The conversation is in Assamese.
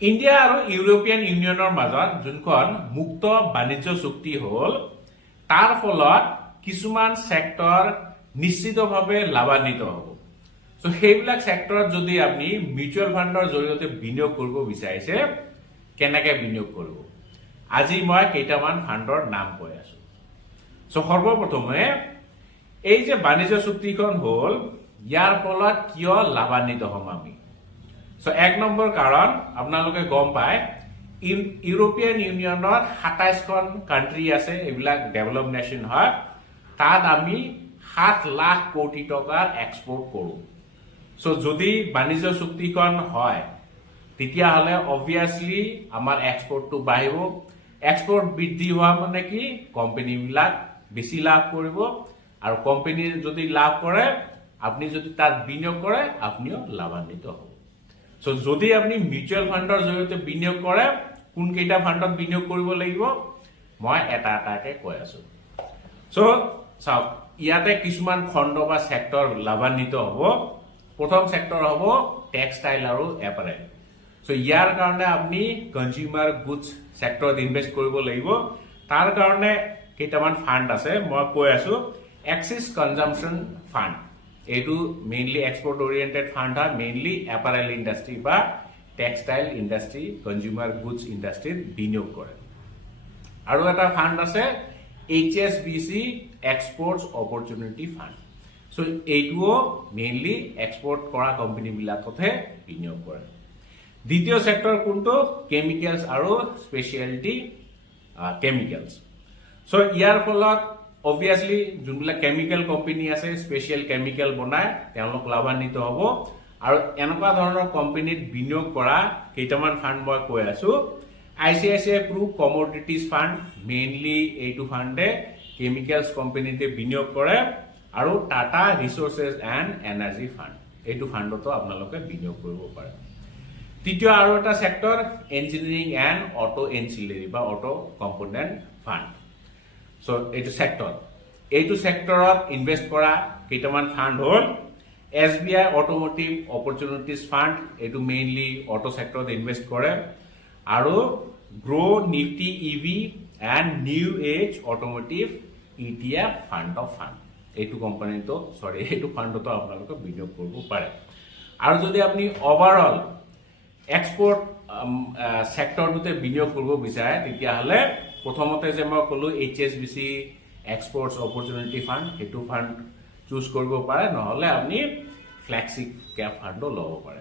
ইণ্ডিয়া আৰু ইউৰোপিয়ান ইউনিয়নৰ মাজত যোনখন মুক্ত বাণিজ্য চুক্তি হ'ল তাৰ ফলত কিছুমান সেক্টৰ নিশ্চিতভাৱে লাভান্বিত হ'ব। সো সেইবিলাক সেক্টৰত যদি আপনি মিউচুৱেল ফাণ্ডৰ জৰিয়তে বিনিয়োগ কৰিব বিচাৰিছে কেনেকৈ বিনিয়োগ কৰিব, আজি মই কেইটামান ফাণ্ডৰ নাম কৈ আছো। সো সৰ্বপ্ৰথমে এই যে বাণিজ্য চুক্তিখন হ'ল ইয়াৰ ফলত কিয় লাভান্বিত হ'ম আমি। সো এক নম্বৰ কাৰণ আপোনালোকে গম পায় ইউৰোপিয়ান ইউনিয়নৰ ২৭খন কাণ্ট্ৰি আছে, এইবিলাক ডেভেলপ নেশ্যন হয়। তাত আমি ৭ লাখ কোটি টকাৰ এক্সপোৰ্ট কৰোঁ। সো যদি বাণিজ্য চুক্তিখন হয় তেতিয়াহ'লে অবভিয়াছলি আমাৰ এক্সপোৰ্টটো বাঢ়িব। এক্সপোৰ্ট বৃদ্ধি হোৱা মানে কি, কোম্পানীবিলাক বেছি লাভ কৰিব, আৰু কোম্পানীৰ যদি লাভ কৰে আপনি যদি তাত বিনিয়োগ কৰে আপনিও লাভান্বিত হ'ব। সো যদি আপনি মিউচুৱেল ফাণ্ডৰ জৰিয়তে বিনিয়োগ কৰে কোন কেইটা ফাণ্ডত বিনিয়োগ কৰিব লাগিব মই এটা এটাকে কৈ আছো। সো চাওক, ইয়াতে কিছুমান খণ্ড বা সেক্টৰ লাভান্বিত হ'ব। প্ৰথম সেক্টৰ হ'ব টেক্সটাইল আৰু এপাৰেল। সো ইয়াৰ কাৰণে আপনি কনজিউমাৰ গুডছ সেক্টৰত ইনভেষ্ট কৰিব লাগিব। তাৰ কাৰণে কেইটামান ফাণ্ড আছে, মই কৈ আছো। এক্সিছ কনজাম্পশ্যন ফাণ্ড, এইটো মেইনলি এক্সপোৰ্ট ওৰিয়েণ্টেড ফাণ্ড হয়, মেইনলি এপাৰেল ইণ্ডাষ্ট্ৰী বা টেক্সটাইল ইণ্ডাষ্ট্ৰী, কনজিউমাৰ গুডছ ইণ্ডাষ্ট্ৰীত বিনিয়োগ কৰে। আৰু এটা ফাণ্ড আছে HSBC exports opportunity fund. So এইটোও মেইনলি এক্সপোৰ্ট কৰা কোম্পানীবিলাকতহে বিনিয়োগ কৰে। দ্বিতীয় সেক্টৰ কোনটো, কেমিকেলছ আৰু স্পেচিয়েলিটি কেমিকেলছ। সো ইয়াৰ ফলত অবভিয়াছলি যোনবিলাক কেমিকেল কোম্পানী আছে, স্পেচিয়েল কেমিকেল বনায়, তেওঁলোক লাভান্বিত হ'ব। আৰু এনেকুৱা ধৰণৰ কোম্পানীত বিনিয়োগ কৰা কেইটামান ফাণ্ড মই কৈ আছো। ICICI Pru commodities fund, mainly এইটো ফাণ্ডে কেমিকেলছ কোম্পানীতে বিনিয়োগ কৰে। আৰু Tata resources and energy fund, এইটো ফাণ্ডতো আপোনালোকে বিনিয়োগ কৰিব পাৰে। তৃতীয় আৰু এটা সেক্টৰ ইঞ্জিনিয়াৰিং এণ্ড অটো এনচিলাৰী বা অটো কম্পোনেণ্ট ফাণ্ড। সো এইটো সেক্টৰত ইনভেষ্ট কৰা কেইটামান ফাণ্ড হ'ল SBI অটোমোটিভ অপৰচুনিটিজ ফাণ্ড, এইটো মেইনলি অটো সেক্টৰত ইনভেষ্ট কৰে। আৰু Groww' Nifty EV and new age automotive ETF fund of fund, এইটো ফাণ্ডতো আপোনালোকে বিনিয়োগ কৰিব পাৰে। আৰু যদি আপুনি ওভাৰঅল এক্সপোৰ্ট সেক্টৰটোতে বিনিয়োগ কৰিব বিচাৰে তেতিয়াহ'লে প্ৰথমতে যে মই ক'লো HSBC এক্সপোৰ্টছ অপৰচুনিটি ফাণ্ড, সেইটো ফাণ্ড চুজ কৰিব পাৰে, নহ'লে আপুনি ফ্লেক্সি কেপ ফাণ্ডো ল'ব পাৰে।